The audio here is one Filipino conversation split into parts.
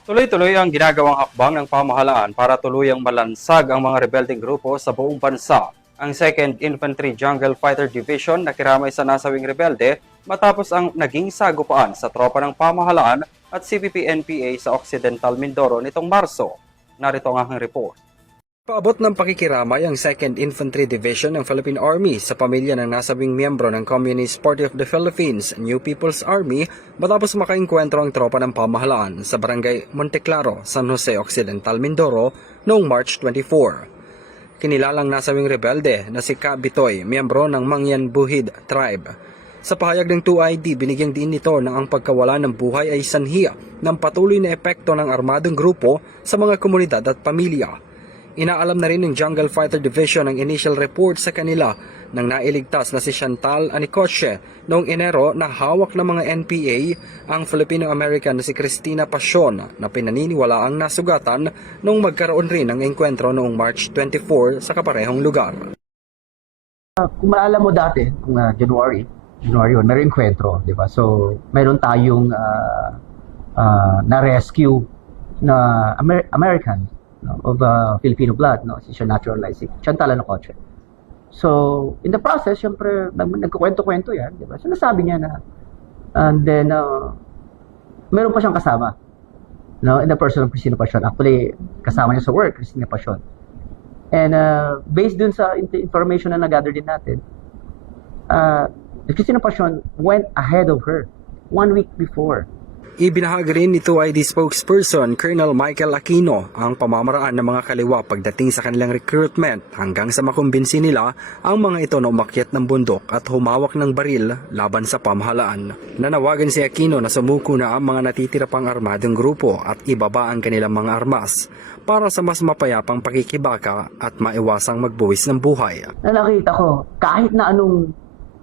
Tuloy-tuloy ang ginagawang hakbang ng pamahalaan para tuluyang malansag ang mga rebelding grupo sa buong bansa. Ang 2nd Infantry Jungle Fighter Division nakiramay sa nasawing rebelde matapos ang naging sagupaan sa tropa ng pamahalaan at CPP-NPA sa Occidental Mindoro nitong Marso. Narito ang aking report. Paabot ng pakikiramay ang 2nd Infantry Division ng Philippine Army sa pamilya ng nasabing miyembro ng Communist Party of the Philippines, New People's Army, matapos makaengkwentro ang tropa ng pamahalaan sa barangay Monteclaro, San Jose Occidental, Mindoro noong March 24. Kinilalang nasabing rebelde na si Ka Bitoy, miyembro ng Mangyan Buhid Tribe. Sa pahayag ng 2ID, binigyang diin nito na ang pagkawala ng buhay ay sanhi ng patuloy na epekto ng armadong grupo sa mga komunidad at pamilya. Inaalam na rin ng Jungle Fighter Division ang initial report sa kanila nang nailigtas na si Chantal Anicoche noong Enero na hawak ng mga NPA ang Filipino-American na si Cristina Pasion na pinaniniwala ang nasugatan noong magkaroon rin ng engkwentro noong March 24 sa kaparehong lugar. Kung maalala mo dati, kung January yun, may enkwentro, di ba? So, meron tayong na-rescue na American, no, of Filipino blood, no, si siya naturalizing, Chantal Anicoche. So, in the process, syempre, nagkukwento-kwento yan, di ba? So, nasabi niya na, and then, meron pa siyang kasama, no, in the person of Cristina Pasion. Actually, kasama niya sa work, Cristina Pasion. And based dun sa information na nag-gather din natin, Cristina Pasion went ahead of her 1 week before. Ibinahagi rin ni 2ID spokesperson Colonel Michael Aquino ang pamamaraan ng mga kaliwa pagdating sa kanilang recruitment hanggang sa makumbinsi nila ang mga ito na umakyat ng bundok at humawak ng baril laban sa pamahalaan. Nanawagan si Aquino na sumuko na ang mga natitira pang armadong grupo at ibaba ang kanilang mga armas para sa mas mapayapang pakikibaka at maiwasang magbuwis ng buhay. Nakita ko, kahit na anong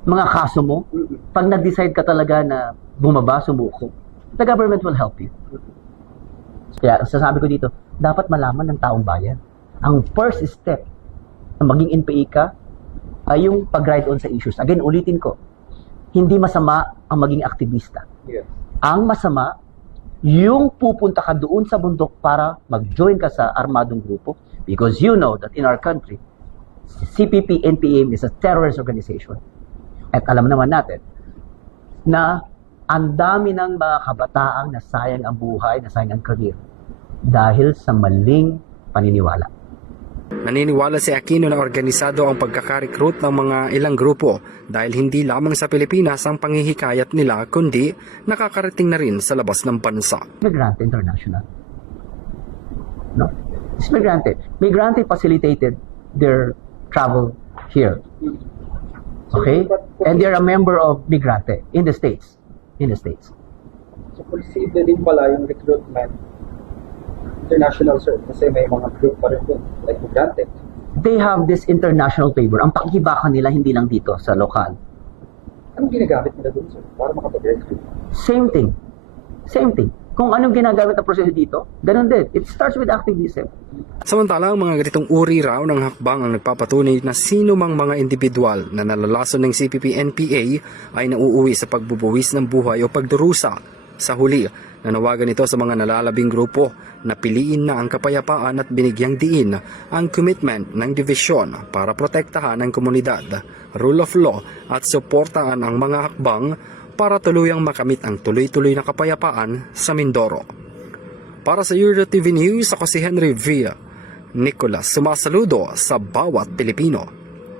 mga kaso mo, pag nag-decide ka talaga na bumaba, sumuko, the government will help you. Kaya sasabi ko dito, dapat malaman ng taong bayan. Ang first step na maging NPA ka ay yung pag-ride on sa issues. Again, ulitin ko, hindi masama ang maging aktivista. Yeah. Ang masama, yung pupunta ka doon sa bundok para mag-join ka sa armadong grupo because you know that in our country, CPP, NPA is a terrorist organization. At alam naman natin na ang dami ng mga kabataang nasayang ang buhay, nasayang ang career dahil sa maling paniniwala. Naniniwala si Aquino na organisado ang pagkakarecruit ng mga ilang grupo dahil hindi lamang sa Pilipinas ang panghihikayat nila kundi nakakarating na rin sa labas ng bansa. Migrante International. No? It's Migrante. Migrante facilitated their travel here. Okay? And they're a member of Migrante in the States. So, posible din pala yung recruitment international, sir, kasi may mga group pa rin doon, like Migrante. They have this international favor. Ang pakikibakan nila hindi lang dito sa lokal. Anong ginagamit nila doon, sir, para makapag-recruit? Same thing. Kung anong ginagamit na proseso dito, ganun din. It starts with activism. Samantala, ang mga ganitong uri raw ng hakbang ang nagpapatunay na sino mang mga individual na nalalason ng CPP-NPA ay nauuwi sa pagbubuwis ng buhay o pagdurusa. Sa huli, nanawagan ito sa mga nalalabing grupo na piliin na ang kapayapaan at binigyang diin ang commitment ng divisyon para protektahan ang komunidad, rule of law at suportahan ang mga hakbang para tuluyang makamit ang tuloy-tuloy na kapayapaan sa Mindoro. Para sa EuroTV News, ako si Henry V. Nicolas, sumasaludo sa bawat Pilipino.